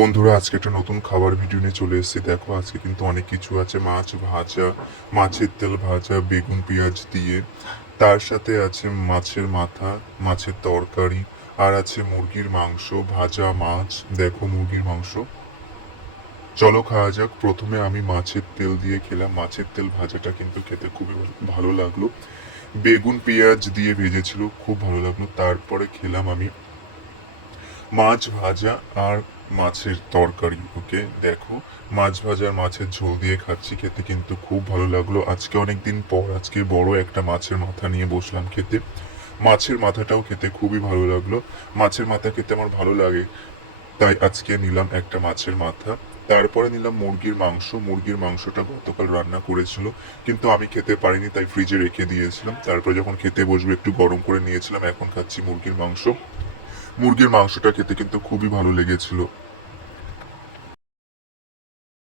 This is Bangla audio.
বন্ধুরা, আজকে একটা নতুন খাবার ভিডিও নিয়ে চলে এসেছি। দেখো, আজকে কিন্তু অনেক কিছু আছে। মাছ ভাজা, মাছের তেল ভাজা বেগুন পেঁয়াজ দিয়ে, তার সাথে আছে মাছের মাথা, মাছের তরকারি, আর আছে মুরগির মাংস, ভাজা মাছ। দেখো, মুরগির মাংস। চলো খাওয়া যাক। প্রথমে আমি মাছের তেল দিয়ে খেলাম। মাছের তেল ভাজাটা কিন্তু খেতে খুবই ভালো লাগলো। বেগুন পেঁয়াজ দিয়ে ভেজেছিল, খুব ভালো লাগলো। তারপরে খেলাম আমি মাছ ভাজা আর মাছের তরকারি। ওকে, দেখো, মাছ ভাজা আর মাছের ঝোল দিয়ে খাচ্ছি, খেতে কিন্তু খুব ভালো লাগলো। আজকে অনেকদিন পর আজকে বড় একটা মাছের মাথা নিয়ে বসলাম খেতে। মাছের মাথাটাও খেতে খুবই ভালো লাগলো। মাছের মাথা খেতে আমার ভালো লাগে, তাই আজকে নিলাম একটা মাছের মাথা। তারপরে নিলাম মুরগির মাংস। মুরগির মাংসটা গতকাল রান্না করেছিল, কিন্তু আমি খেতে পারিনি, তাই ফ্রিজে রেখে দিয়েছিলাম। তারপরে যখন খেতে বসবো একটু গরম করে নিয়েছিলাম। এখন খাচ্ছি মুরগির মাংস। মুরগির মাংসটা খেতে কিন্তু খুবই ভালো লেগেছিল।